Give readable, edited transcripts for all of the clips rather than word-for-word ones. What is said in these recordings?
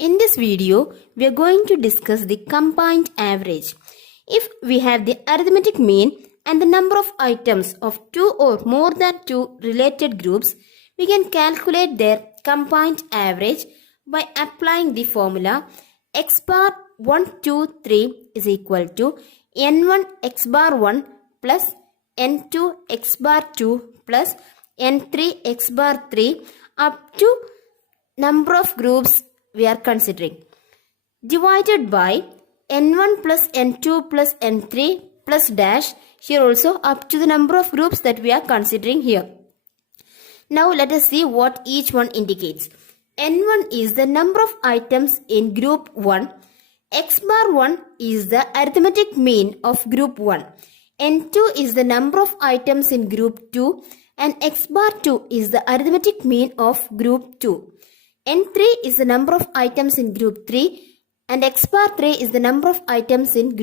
In this video, we are going to discuss the combined average. If we have the arithmetic mean and the number of items of two or more than two related groups, we can calculate their combined average by applying the formula x bar 1, 2, 3 is equal to n1 x bar 1 plus n2 x bar 2 plus n3 x bar 3 up to number of groups we are considering, divided by n1 plus n2 plus n3 plus dash, here also up to the number of groups that we are considering here. Now let us see what each one indicates. n1 is the number of items in group 1. X bar 1 is the arithmetic mean of group 1. n2 is the number of items in group 2 and x bar 2 is the arithmetic mean of group 2. n3 is the number of items in group 3 and x bar 3 is the number of items in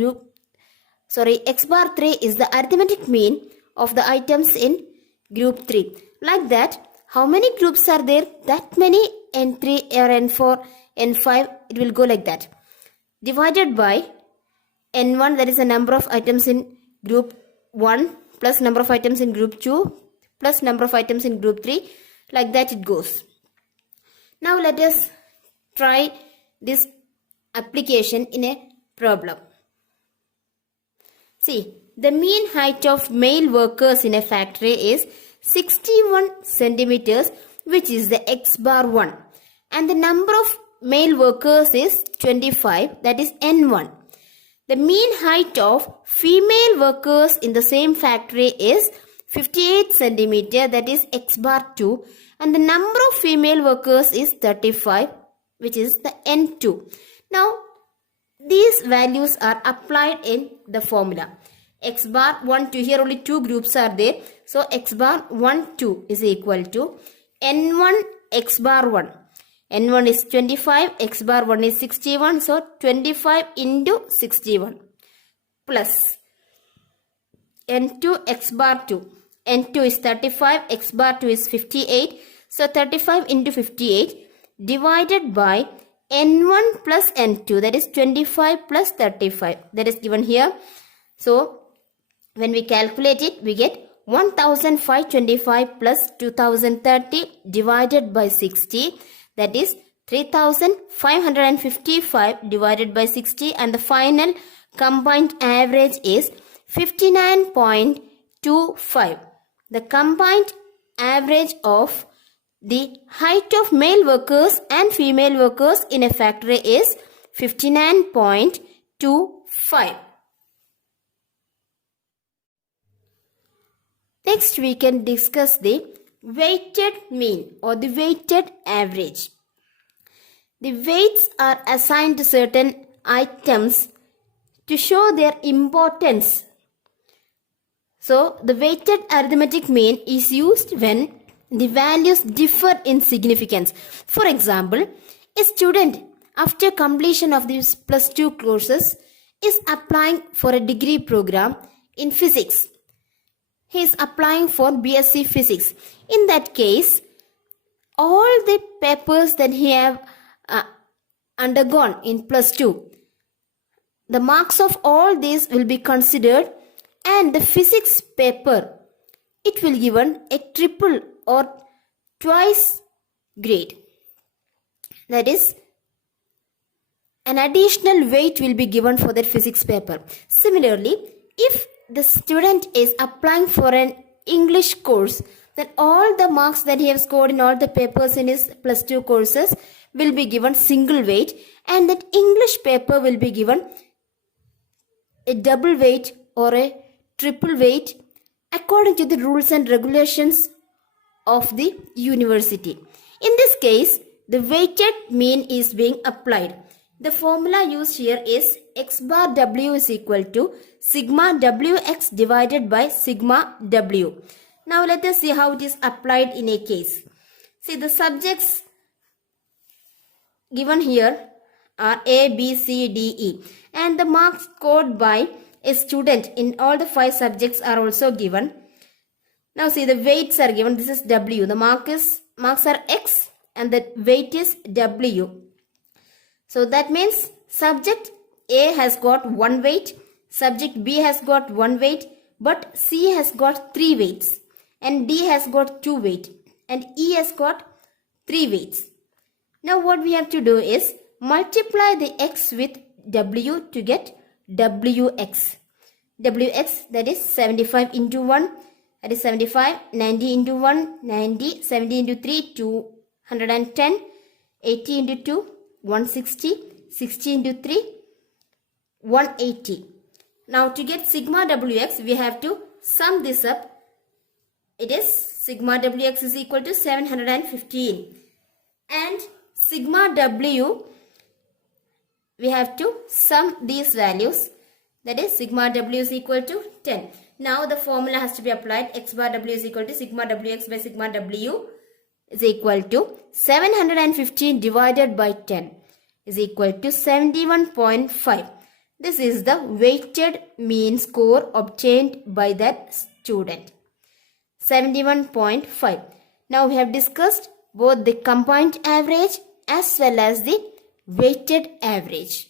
x bar 3 is the arithmetic mean of the items in group 3. Like that, how many groups are there? That many n3 or n4, n5, it will go like that. Divided by n1, that is the number of items in group 1 plus number of items in group 2 plus number of items in group 3. Like that it goes. Now let us try this application in a problem. See, the mean height of male workers in a factory is 61 centimeters, which is the x bar 1. And the number of male workers is 25, that is n1. The mean height of female workers in the same factory is 58 centimeter, that is x bar 2. And the number of female workers is 35, which is the n2. Now, these values are applied in the formula. X bar 1, 2, here only two groups are there. So, x bar 1, 2 is equal to n1 x bar 1. n1 is 25, x bar 1 is 61. So, 25 into 61 plus n2 x bar 2. n2 is 35, x bar 2 is 58. So 35 into 58 divided by n1 plus n2, that is 25 plus 35, that is given here. So when we calculate it, we get 1525 plus 2030 divided by 60, that is 3555 divided by 60, and the final combined average is 59.25. The combined average of the height of male workers and female workers in a factory is 59.25. Next, we can discuss the weighted mean or the weighted average. The weights are assigned to certain items to show their importance. So, the weighted arithmetic mean is used when the values differ in significance. For example, a student after completion of these plus 2 courses is applying for a degree program in physics. He is applying for BSc Physics. In that case, all the papers that he have undergone in plus 2, the marks of all these will be considered, and the physics paper, it will given a triple or twice grade. That is, an additional weight will be given for that physics paper. Similarly, if the student is applying for an English course, then all the marks that he has scored in all the papers in his plus 2 courses will be given single weight, and that English paper will be given a double weight or a triple weight according to the rules and regulations of the university. In this case, the weighted mean is being applied. The formula used here is x bar w is equal to sigma wx divided by sigma w. Now let us see how it is applied in a case. See, the subjects given here are A, B, C, D, E, and the marks scored by a student in all the 5 subjects are also given. Now see, the weights are given. This is W. The marks are X and the weight is W. So that means subject A has got 1 weight, subject B has got 1 weight, but C has got 3 weights, and D has got 2 weight, and E has got 3 weights. Now what we have to do is multiply the x with W to get WX. WX, that is 75 into 1, that is 75, 90 into 1, 90, 70 into 3, 210, 80 into 2, 160, 60 into 3, 180. Now to get sigma WX, we have to sum this up. It is sigma WX is equal to 715. And sigma W, we have to sum these values. That is sigma W is equal to 10. Now the formula has to be applied. X bar W is equal to sigma WX by sigma W is equal to 715 divided by 10 is equal to 71.5. This is the weighted mean score obtained by that student. 71.5. Now we have discussed both the combined average as well as the weighted average.